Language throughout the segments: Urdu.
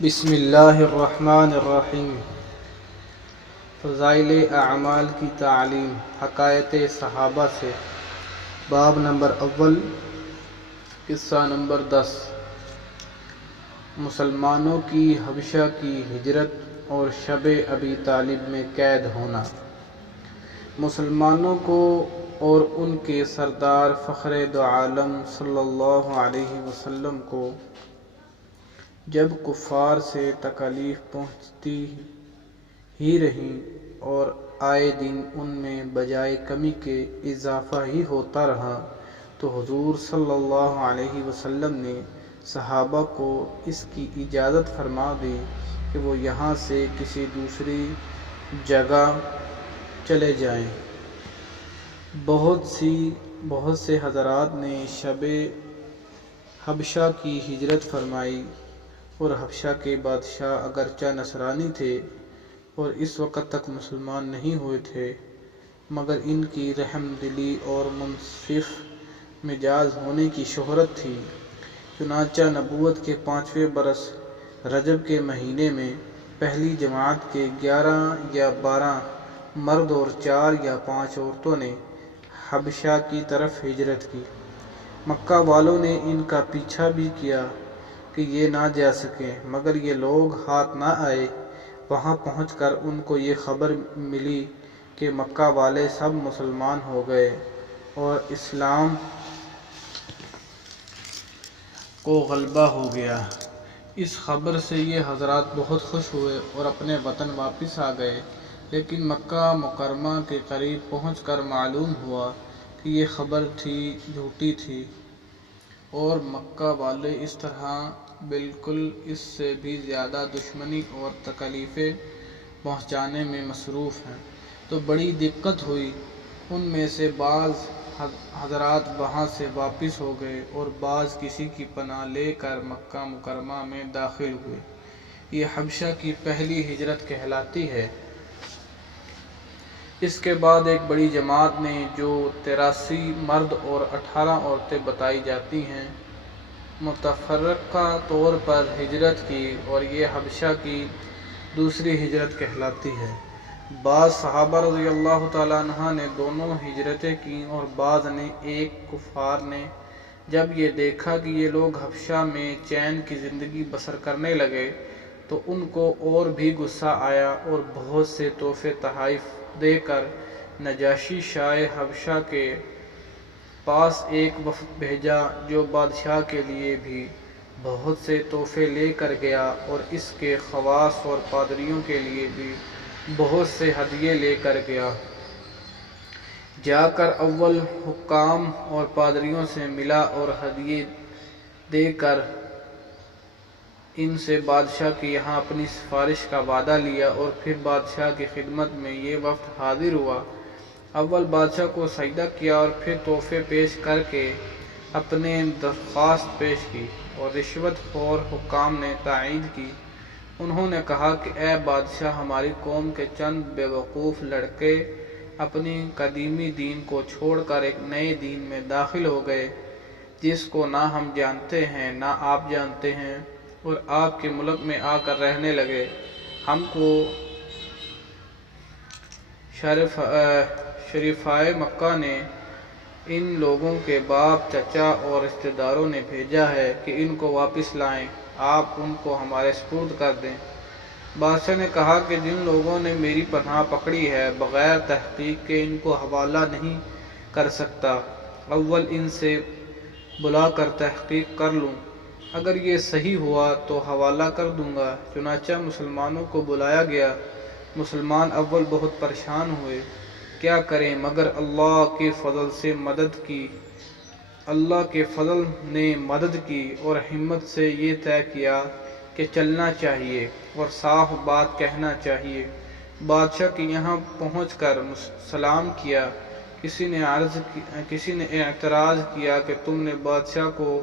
بسم اللہ الرحمن الرحیم۔ فضائل اعمال کی تعلیم، حکایت صحابہ سے۔ باب نمبر اول، قصہ نمبر 10۔ مسلمانوں کی حبشہ کی ہجرت اور شب ابی طالب میں قید ہونا۔ مسلمانوں کو اور ان کے سردار فخر دو عالم صلی اللہ علیہ وسلم کو جب کفار سے تکالیف پہنچتی ہی رہیں اور آئے دن ان میں بجائے کمی کے اضافہ ہی ہوتا رہا، تو حضور صلی اللہ علیہ وسلم نے صحابہ کو اس کی اجازت فرما دی کہ وہ یہاں سے کسی دوسری جگہ چلے جائیں۔ بہت سے حضرات نے شب حبشہ کی ہجرت فرمائی، اور حبشہ کے بادشاہ اگرچہ نصرانی تھے اور اس وقت تک مسلمان نہیں ہوئے تھے، مگر ان کی رحم دلی اور منصف مزاج ہونے کی شہرت تھی۔ چنانچہ نبوت کے 5ویں برس رجب کے مہینے میں پہلی جماعت کے 11 یا 12 مرد اور 4 یا 5 عورتوں نے حبشہ کی طرف ہجرت کی۔ مکہ والوں نے ان کا پیچھا بھی کیا کہ یہ نہ جا سکیں، مگر یہ لوگ ہاتھ نہ آئے۔ وہاں پہنچ کر ان کو یہ خبر ملی کہ مکہ والے سب مسلمان ہو گئے اور اسلام کو غلبہ ہو گیا۔ اس خبر سے یہ حضرات بہت خوش ہوئے اور اپنے وطن واپس آ گئے، لیکن مکہ مکرمہ کے قریب پہنچ کر معلوم ہوا کہ یہ خبر جھوٹی تھی، اور مکہ والے اس طرح بالکل اس سے بھی زیادہ دشمنی اور تکلیفیں پہنچانے میں مصروف ہیں۔ تو بڑی دقت ہوئی۔ ان میں سے بعض حضرات وہاں سے واپس ہو گئے اور بعض کسی کی پناہ لے کر مکہ مکرمہ میں داخل ہوئے۔ یہ حبشہ کی پہلی ہجرت کہلاتی ہے۔ اس کے بعد ایک بڑی جماعت نے، جو 83 مرد اور 18 عورتیں بتائی جاتی ہیں، متفرقہ طور پر ہجرت کی، اور یہ حبشہ کی دوسری ہجرت کہلاتی ہے۔ بعض صحابہ رضی اللہ تعالیٰ عنہ نے دونوں ہجرتیں کیں، اور بعض نے ایک۔ کفار نے جب یہ دیکھا کہ یہ لوگ حبشہ میں چین کی زندگی بسر کرنے لگے، تو ان کو اور بھی غصہ آیا اور بہت سے تحفے تحائف دے کر نجاشی شاہ حبشہ کے پاس ایک وفد بھیجا، جو بادشاہ کے لیے بھی بہت سے تحفے لے کر گیا اور اس کے خواص اور پادریوں کے لیے بھی بہت سے ہدیے لے کر گیا۔ جا کر اول حکام اور پادریوں سے ملا اور ہدیے دے کر ان سے بادشاہ کے یہاں اپنی سفارش کا وعدہ لیا، اور پھر بادشاہ کی خدمت میں یہ وفد حاضر ہوا۔ اول بادشاہ کو سجدہ کیا اور پھر تحفے پیش کر کے اپنے درخواست پیش کی، اور رشوت خور حکام نے تائید کی۔ انہوں نے کہا کہ اے بادشاہ، ہماری قوم کے چند بے وقوف لڑکے اپنی قدیمی دین کو چھوڑ کر ایک نئے دین میں داخل ہو گئے، جس کو نہ ہم جانتے ہیں نہ آپ جانتے ہیں، اور آپ کے ملک میں آ کر رہنے لگے۔ ہم کو شریفائے مکہ نے ان لوگوں کے باپ، چچا اور رشتہ داروں نے بھیجا ہے کہ ان کو واپس لائیں، آپ ان کو ہمارے سپرد کر دیں۔ بادشاہ نے کہا کہ جن لوگوں نے میری پناہ پکڑی ہے، بغیر تحقیق کے ان کو حوالہ نہیں کر سکتا۔ اول ان سے بلا کر تحقیق کر لوں، اگر یہ صحیح ہوا تو حوالہ کر دوں گا۔ چنانچہ مسلمانوں کو بلایا گیا۔ مسلمان اول بہت پریشان ہوئے، کیا کریں، مگر اللہ کے فضل سے مدد کی۔ اللہ کے فضل نے مدد کی اور ہمت سے یہ طے کیا کہ چلنا چاہیے اور صاف بات کہنا چاہیے۔ بادشاہ کے یہاں پہنچ کر سلام کیا۔ کسی نے اعتراض کیا کہ تم نے بادشاہ کو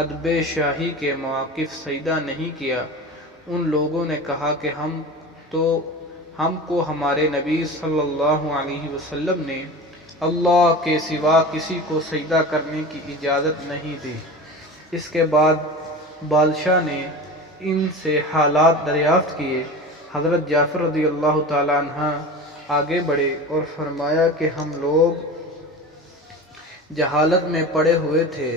ادب شاہی کے مواقف سجدہ نہیں کیا۔ ان لوگوں نے کہا کہ ہم کو ہمارے نبی صلی اللہ علیہ وسلم نے اللہ کے سوا کسی کو سجدہ کرنے کی اجازت نہیں دی۔ اس کے بعد بادشاہ نے ان سے حالات دریافت کیے۔ حضرت جعفر رضی اللہ تعالیٰ عنہ آگے بڑھے اور فرمایا کہ ہم لوگ جہالت میں پڑے ہوئے تھے،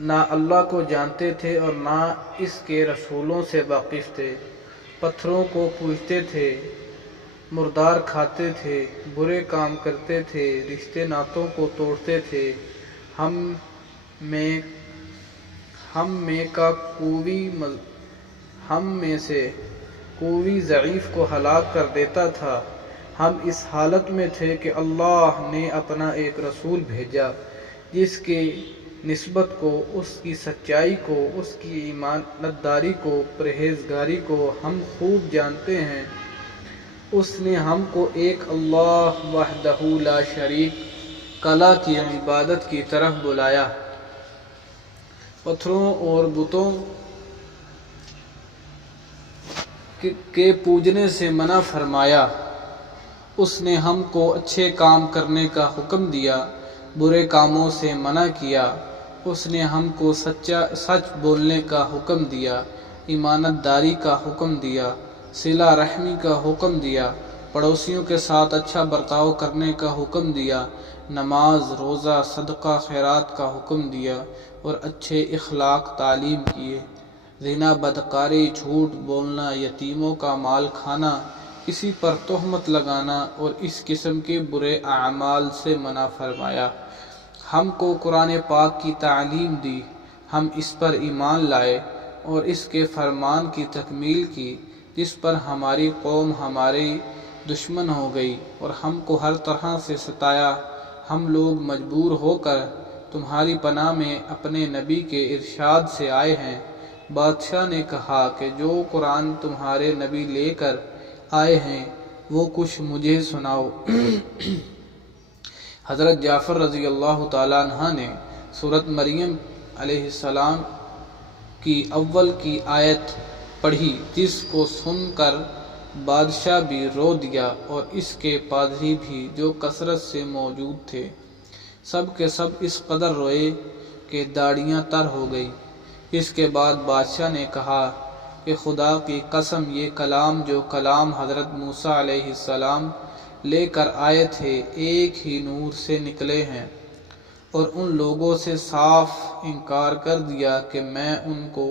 نہ اللہ کو جانتے تھے اور نہ اس کے رسولوں سے واقف تھے، پتھروں کو پوجتے تھے، مردار کھاتے تھے، برے کام کرتے تھے، رشتے ناتوں کو توڑتے تھے، ہم میں سے کوئی ضعیف کو ہلاک کر دیتا تھا۔ ہم اس حالت میں تھے کہ اللہ نے اپنا ایک رسول بھیجا جس کی نسبت کو، اس کی سچائی کو، اس کی ایمانداری کو، پرہیزگاری کو ہم خوب جانتے ہیں۔ اس نے ہم کو ایک اللہ وحدہ لا شریک کلا کی عبادت کی طرف بلایا، پتھروں اور بتوں کے پوجنے سے منع فرمایا۔ اس نے ہم کو اچھے کام کرنے کا حکم دیا، برے کاموں سے منع کیا۔ اس نے ہم کو سچ بولنے کا حکم دیا، ایمانداری کا حکم دیا، صلہ رحمی کا حکم دیا، پڑوسیوں کے ساتھ اچھا برتاؤ کرنے کا حکم دیا، نماز، روزہ، صدقہ، خیرات کا حکم دیا اور اچھے اخلاق تعلیم کیے۔ زنا، بدکاری، جھوٹ بولنا، یتیموں کا مال کھانا، کسی پر تہمت لگانا اور اس قسم کے برے اعمال سے منع فرمایا۔ ہم کو قرآن پاک کی تعلیم دی، ہم اس پر ایمان لائے اور اس کے فرمان کی تکمیل کی، جس پر ہماری قوم ہماری دشمن ہو گئی اور ہم کو ہر طرح سے ستایا۔ ہم لوگ مجبور ہو کر تمہاری پناہ میں اپنے نبی کے ارشاد سے آئے ہیں۔ بادشاہ نے کہا کہ جو قرآن تمہارے نبی لے کر آئے ہیں وہ کچھ مجھے سناؤ۔ حضرت جعفر رضی اللہ تعالیٰ عنہ نے سورۃ مریم علیہ السلام کی اول کی آیت پڑھی، جس کو سن کر بادشاہ بھی رو دیا اور اس کے پادری بھی جو کثرت سے موجود تھے، سب کے سب اس قدر روئے کہ داڑھیاں تر ہو گئی۔ اس کے بعد بادشاہ نے کہا کہ خدا کی قسم، یہ کلام جو کلام حضرت موسیٰ علیہ السلام لے کر آئے تھے ایک ہی نور سے نکلے ہیں، اور ان لوگوں سے صاف انکار کر دیا کہ میں ان کو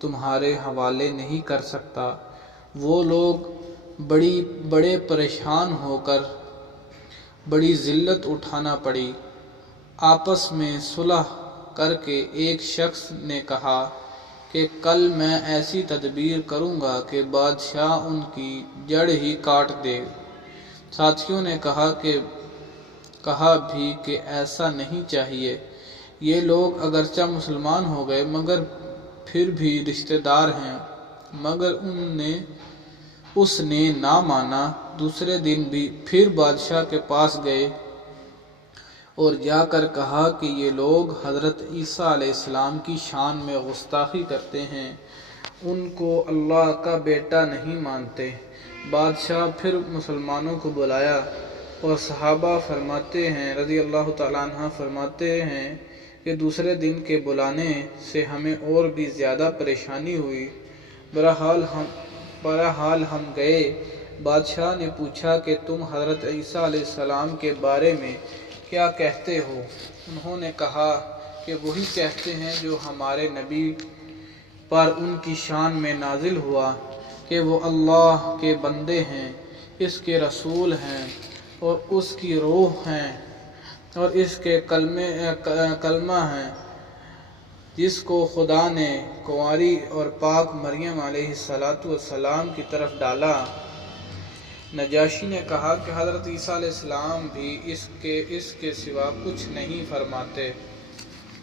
تمہارے حوالے نہیں کر سکتا۔ وہ لوگ بڑے پریشان ہو کر بڑی ذلت اٹھانا پڑی۔ آپس میں صلح کر کے ایک شخص نے کہا کہ کل میں ایسی تدبیر کروں گا کہ بادشاہ ان کی جڑ ہی کاٹ دے۔ ساتھیوں نے کہا بھی کہ ایسا نہیں چاہیے، یہ لوگ اگرچہ مسلمان ہو گئے مگر پھر بھی رشتہ دار ہیں، مگر اس نے نہ مانا۔ دوسرے دن بھی پھر بادشاہ کے پاس گئے اور جا کر کہا کہ یہ لوگ حضرت عیسیٰ علیہ السلام کی شان میں گستاخی کرتے ہیں، ان کو اللہ کا بیٹا نہیں مانتے۔ بادشاہ پھر مسلمانوں کو بلایا اور صحابہ فرماتے ہیں رضی اللہ تعالیٰ عنہ فرماتے ہیں کہ دوسرے دن کے بلانے سے ہمیں اور بھی زیادہ پریشانی ہوئی۔ بہرحال ہم گئے۔ بادشاہ نے پوچھا کہ تم حضرت عیسیٰ علیہ السلام کے بارے میں کیا کہتے ہو؟ انہوں نے کہا کہ وہی کہتے ہیں جو ہمارے نبی پر ان کی شان میں نازل ہوا کہ وہ اللہ کے بندے ہیں، اس کے رسول ہیں اور اس کی روح ہیں اور اس کے کلمہ ہیں، جس کو خدا نے کنواری اور پاک مریم علیہ السلام کی طرف ڈالا۔ نجاشی نے کہا کہ حضرت عیسیٰ علیہ السلام بھی اس کے سوا کچھ نہیں فرماتے۔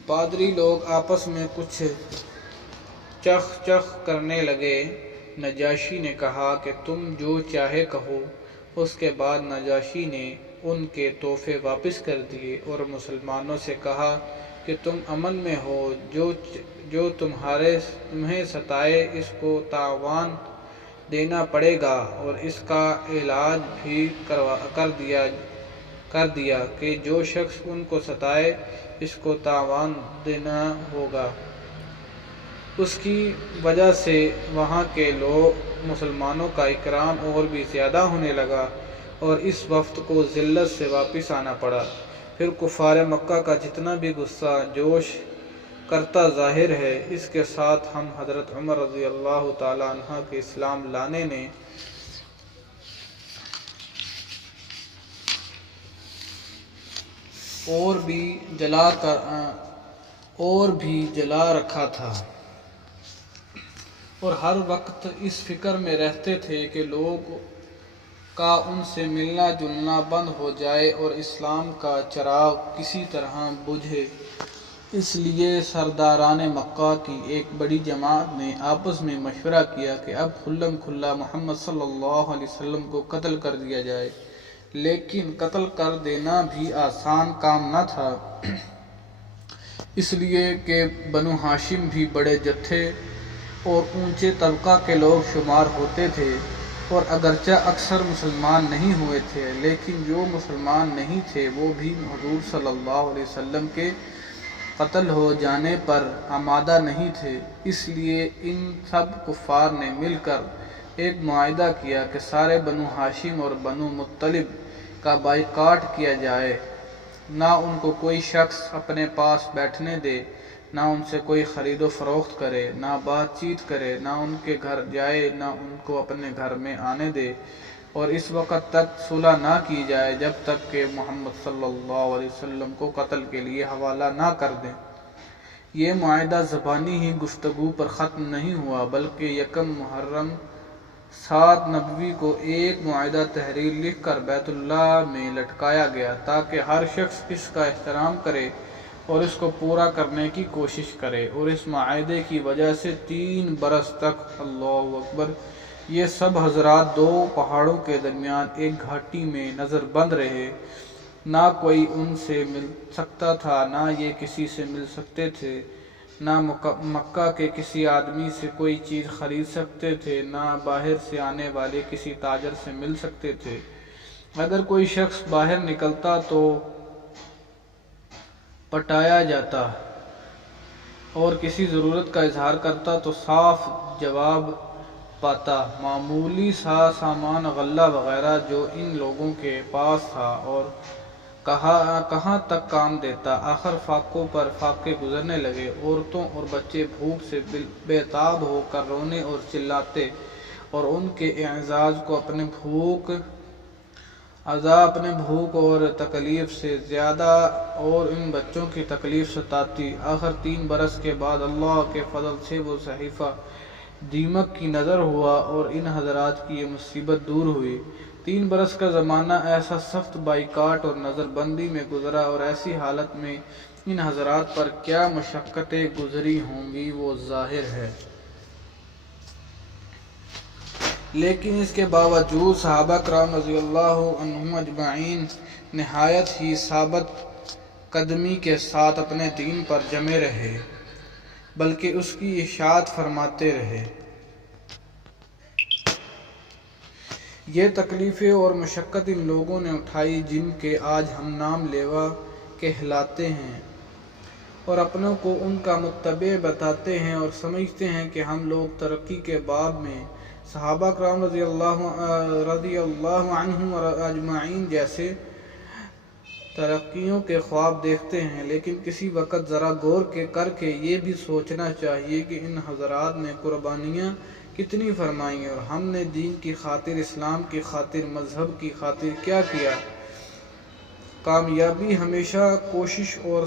پادری لوگ آپس میں کچھ چخ کرنے لگے۔ نجاشی نے کہا کہ تم جو چاہے کہو۔ اس کے بعد نجاشی نے ان کے تحفے واپس کر دیے اور مسلمانوں سے کہا کہ تم امن میں ہو، جو تمہیں ستائے اس کو تاوان دینا پڑے گا، اور اس کا علاج بھی کر دیا کہ جو شخص ان کو ستائے اس کو تاوان دینا ہوگا۔ اس کی وجہ سے وہاں کے لوگ مسلمانوں کا اکرام اور بھی زیادہ ہونے لگا اور اس وفد کو ذلت سے واپس آنا پڑا۔ پھر کفار مکہ کا جتنا بھی غصہ جوش کرتا ظاہر ہے، اس کے ساتھ ہم حضرت عمر رضی اللہ تعالیٰ عنہ کے اسلام لانے نے اور بھی جلا رکھا تھا، اور ہر وقت اس فکر میں رہتے تھے کہ لوگ کا ان سے ملنا جلنا بند ہو جائے اور اسلام کا چراغ کسی طرح بجھے۔ اس لیے سرداران مکہ کی ایک بڑی جماعت نے آپس میں مشورہ کیا کہ اب کھلم کھلا محمد صلی اللہ علیہ وسلم کو قتل کر دیا جائے، لیکن قتل کر دینا بھی آسان کام نہ تھا، اس لیے کہ بنو ہاشم بھی بڑے جتھے اور اونچے طبقہ کے لوگ شمار ہوتے تھے، اور اگرچہ اکثر مسلمان نہیں ہوئے تھے لیکن جو مسلمان نہیں تھے وہ بھی حضور صلی اللہ علیہ وسلم کے قتل ہو جانے پر آمادہ نہیں تھے۔ اس لیے ان سب کفار نے مل کر ایک معاہدہ کیا کہ سارے بنو ہاشم اور بنو مطلب کا بائیکاٹ کیا جائے، نہ ان کو کوئی شخص اپنے پاس بیٹھنے دے، نہ ان سے کوئی خرید و فروخت کرے، نہ بات چیت کرے، نہ ان کے گھر جائے، نہ ان کو اپنے گھر میں آنے دے، اور اس وقت تک صلح نہ کی جائے جب تک کہ محمد صلی اللہ علیہ وسلم کو قتل کے لیے حوالہ نہ کر دیں۔ یہ معاہدہ زبانی ہی گفتگو پر ختم نہیں ہوا بلکہ یکم محرم 7 نبوی کو ایک معاہدہ تحریر لکھ کر بیت اللہ میں لٹکایا گیا تاکہ ہر شخص اس کا احترام کرے اور اس کو پورا کرنے کی کوشش کرے، اور اس معاہدے کی وجہ سے 3 برس تک اللہ اکبر یہ سب حضرات 2 پہاڑوں کے درمیان ایک گھاٹی میں نظر بند رہے، نہ کوئی ان سے مل سکتا تھا، نہ یہ کسی سے مل سکتے تھے، نہ مکہ کے کسی آدمی سے کوئی چیز خرید سکتے تھے، نہ باہر سے آنے والے کسی تاجر سے مل سکتے تھے۔ اگر کوئی شخص باہر نکلتا تو پٹایا جاتا اور کسی ضرورت کا اظہار کرتا تو صاف جواب پاتا۔ معمولی سا سامان غلہ وغیرہ جو ان لوگوں کے پاس تھا اور کہاں تک کام دیتا۔ آخر فاقوں پر فاقے گزرنے لگے، عورتوں اور بچے بھوک سے بے تاب ہو کر رونے اور چلاتے، اور ان کے اعزاز کو اپنے بھوک اور تکلیف سے زیادہ اور ان بچوں کی تکلیف ستاتی۔ آخر 3 برس کے بعد اللہ کے فضل سے وہ صحیفہ دیمک کی نظر ہوا اور ان حضرات کی یہ مصیبت دور ہوئی۔ 3 برس کا زمانہ ایسا سخت بائیکاٹ اور نظر بندی میں گزرا، اور ایسی حالت میں ان حضرات پر کیا مشقتیں گزری ہوں گی وہ ظاہر ہے۔ لیکن اس کے باوجود صحابہ کرام رضی اللہ عنہم اجمعین نہایت ہی ثابت قدمی کے ساتھ اپنے دین پر جمے رہے، بلکہ اس کی اشاعت فرماتے رہے۔ یہ تکلیفیں اور مشقت ان لوگوں نے اٹھائی جن کے آج ہم نام لیوا کہلاتے ہیں، اور اپنوں کو ان کا متبع بتاتے ہیں اور سمجھتے ہیں کہ ہم لوگ ترقی کے باب میں صحابہ کرام رضی اللہ عنہم اجمعین جیسے ترقیوں کے خواب دیکھتے ہیں، لیکن کسی وقت ذرا غور کر کے یہ بھی سوچنا چاہیے کہ ان حضرات نے قربانیاں کتنی فرمائیں اور ہم نے دین کی خاطر، اسلام کی خاطر، مذہب کی خاطر کیا کیا۔ کامیابی ہمیشہ کوشش اور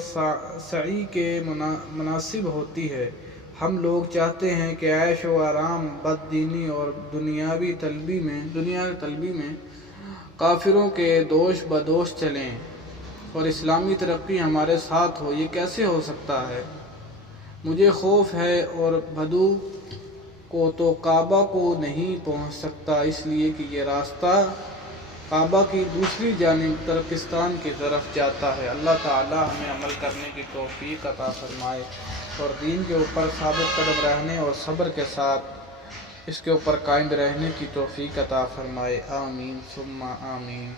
سعی کے مناسب ہوتی ہے۔ ہم لوگ چاہتے ہیں کہ عیش و آرام، بد دینی اور دنیاوی طلبی میں کافروں کے دوش بدوش چلیں اور اسلامی ترقی ہمارے ساتھ ہو۔ یہ کیسے ہو سکتا ہے؟ مجھے خوف ہے اور بدو کو تو کعبہ کو نہیں پہنچ سکتا، اس لیے کہ یہ راستہ کعبہ کی دوسری جانب ترکستان کی طرف جاتا ہے۔ اللہ تعالی ہمیں عمل کرنے کی توفیق عطا فرمائے اور دین کے اوپر ثابت قدم رہنے اور صبر کے ساتھ اس کے اوپر قائم رہنے کی توفیق عطا فرمائے۔ آمین ثم آمین۔